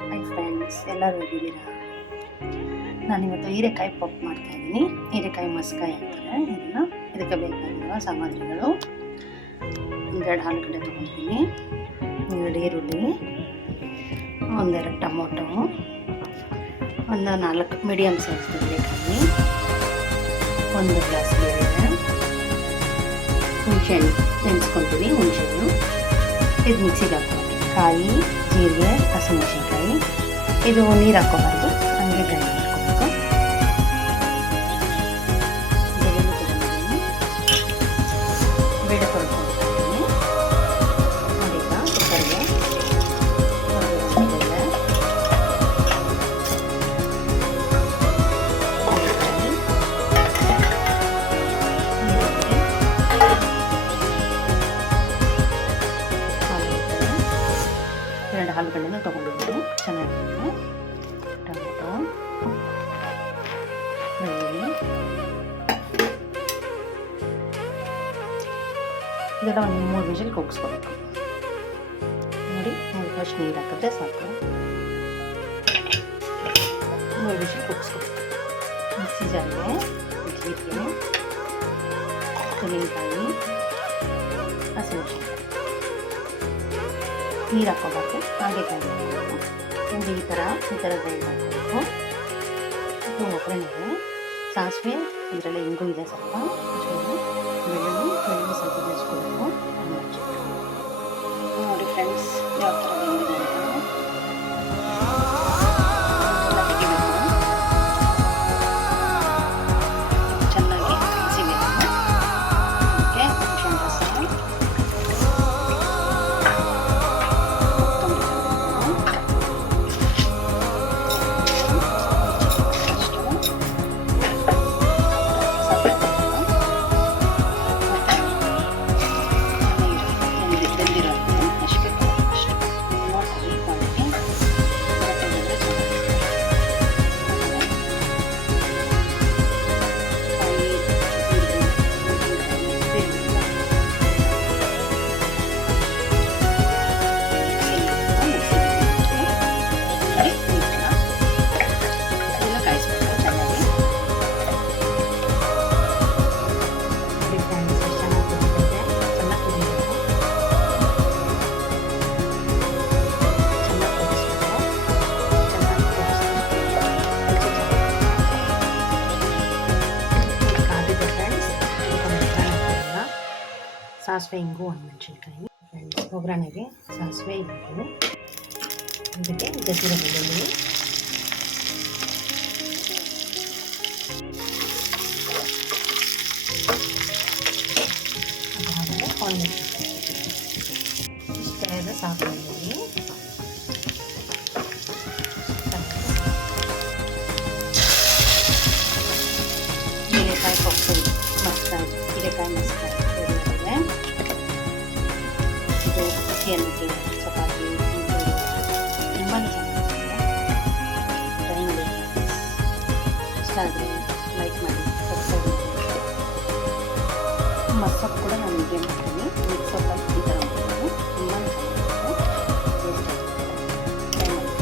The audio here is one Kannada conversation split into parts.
ಹಾಯ್ ಫ್ರೆಂಡ್ಸ್, ಎಲ್ಲರೂ ಹೇಗಿದ್ದೀರಾ? ನಾನಿವತ್ತು ಹೀರೆಕಾಯಿ ಪಪ್ಪು ಮಾಡ್ತಾಯಿದ್ದೀನಿ. ಹೀರೆಕಾಯಿ ಮಸ್ಕಾಯಿ ಅಂತಾರೆ ಇದಕ್ಕೆ ಬೇಕಾಗಿರುವ ಸಾಮಗ್ರಿಗಳು: ಒಂದೆರಡು ಆಲೂಗಡ್ಡೆ ತೊಗೊಂಡಿದ್ದೀನಿ, ಒಂದೆರಡು ಈರುಳ್ಳಿ, ಒಂದೆರಡು ಟೊಮೊಟೊ, ಒಂದು 4 ಮೀಡಿಯಮ್ ಸೈಜ್ ಹೀರೆಕಾಯಿ, ಒಂದು ಗ್ಲಾಸ್ ನೀರು, ಹುಣಸೆಹಣ್ಣು ನೆನೆಸ್ಕೊತೀವಿ. ಹುಣಸೆಹಣ್ಣು ಇದು ಮಿಕ್ಸಿಗೆ ಹಾಕೋಕ್ಕೆ, ಕಾಯಿ, ಜೀರಿಗೆ, ಹಸಿಮೆಣಸಿನ್ಕಾಯಿ. ಇದು ನೀರು ಹಾಕೋಬಾರ್ದು, ಹಂಗೆ ಗ್ರೈಂಡ್ ಮಾಡ್ಕೋಬೇಕು. ಬೇಳೆ ತೊಳ್ಕೊಳ್ತೀನಿ. ಅದೀಗ ಕುಕ್ಕರ್ಗೆ ಎರಡು ಆಲೂಗಡ್ಡೆನ ತೊಗೊಂಡಿದ್ದೀನಿ, ಚೆನ್ನಾಗಿರುತ್ತೆ. ಟೊಮೆಟೊ, ಬೆಳ್ಳುಳ್ಳಿ, ಇದೆಲ್ಲ ಒಂದು 3 ವಿಷಲ್ ಕೂಗಿಸ್ಕೋಬೇಕು. ನೋಡಿ, ಫಸ್ಟ್ ನೀರು ಹಾಕಿದ್ರೆ ಸಾಕು. 3 ವಿಷಲ್ ಕೂಗಿಸ್ಕೋಬೇಕು. ಮಿಕ್ಸಿ ಜಾರಿಗೆ ಜೀರಿಗೆ, ತೆಂಗಿನಕಾಯಿ, ಹಸಿಮೆಣಸಿನ್ಕಾಯಿ, ನೀರು ಹಾಕೋಬಾರ್ದು, ಹಾಗೆ ಗ್ರೈಂಡ್ ಮಾಡಬೇಕು. ಈ ಥರ ಗ್ರೈಂಡ್ ಮಾಡಬೇಕು. ಒಗ್ಗರಣೆಗೆ ಸಾಸಿವೆ, ಇದರಲ್ಲಿ ಇಂಗು ಇದೆ, ಸ್ವಲ್ಪ ಬೆಳ್ಳುಳ್ಳಿ ಸ್ವಲ್ಪ ಬೆಳೆಸ್ಕೋಬೇಕು. ನೋಡಿ ಫ್ರೆಂಡ್ಸ್, ಯಾವ ಥರ ಬೆಂದಿದೆ ಅಂತ. ಚೆನ್ನಾಗಿ ಹಸಿಬೇಕು. ಅದಕ್ಕೆ ಹುಣಸೆಹಣ್ಣು ರಸ, ಸಾಸಿವೆ, ಇಂಗು, ಹಸಿಮೆಣಸಿನ್ಕಾಯಿ. ಫ್ರೆಂಡ್ಸ್, ಒಗ್ಗರಣೆಗೆ ಸಾಸಿವೆ, ಇಂಗು, ಇದಕ್ಕೆ ಗಸಿರೋ ಬೆಳ್ಳುಳ್ಳಿ, ಅದಾದಮೇಲೆ ಆನಿಯನ್ ಇಷ್ಟ ಸಾಕು. ಹೀರೆಕಾಯಿ ಪಪ್ಪು ಮಸ್ಕಾಯಿ, ಹೀರೆಕಾಯಿ ಮಸ್ಕಾಯಿ ಇದು ಬಿಸಿ ಅನ್ನಕ್ಕೆ, ಚಪಾತಿ, ತುಂಬಾ ಚೆನ್ನಾಗಿರುತ್ತೆ. ಟ್ರೈ ಮಾಡಿ, ಇಷ್ಟ ಆದರೆ ಲೈಕ್ ಮಾಡಿ, ಸಬ್ಸ್ಕ್ರೈಬ್ ಮಾಡಿ. ಮಸ್ಸೊಪ್ಪು ಕೂಡ ನಾನು ಹೀಗೆ ಮಾಡ್ತೀನಿ, ಮಿಕ್ಸ್ ಸೊಪ್ಪಲ್ಲಿ ಈ ಥರ ಮಾಡ್ತೀನಿ, ತುಂಬಾ ಚೆನ್ನಾಗಿರುತ್ತೆ, ಟೇಸ್ಟ್ ಆಗಿರುತ್ತೆ. ಟ್ರೈ ಮಾಡಿ.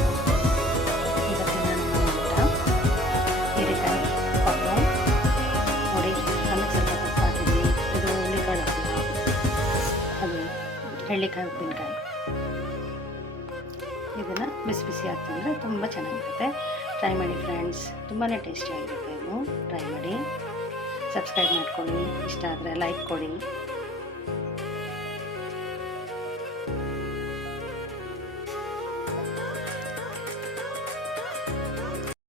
ಇವತ್ತು ನಾನು ಊಟ ಹೀರೆಕಾಯಿ ಪಪ್ಪು ನೋಡಿ, ಅನ್ನಕ್ಕೆ ಸ್ವಲ್ಪ ತುಪ್ಪ ಹಾಕಿದ್ದೀನಿ. ಇದು ಹುಳಿಕಾಳು ಹಪ್ಪಳ, ಅದು ಎಳ್ಳಿಕಾಯಿ ಉಪ್ಪಿನಕಾಯಿ. ಇದನ್ನು ಬಿಸಿ ಬಿಸಿ ಹಾಕ್ತಿದ್ರೆ ತುಂಬ ಚೆನ್ನಾಗಿರುತ್ತೆ. ಟ್ರೈ ಮಾಡಿ ಫ್ರೆಂಡ್ಸ್, ತುಂಬಾ ಟೇಸ್ಟಿಯಾಗಿರುತ್ತೆ. ಇದು ಟ್ರೈ ಮಾಡಿ, ಸಬ್ಸ್ಕ್ರೈಬ್ ಮಾಡ್ಕೊಳ್ಳಿ, ಇಷ್ಟ ಆದರೆ ಲೈಕ್ ಕೊಡಿ.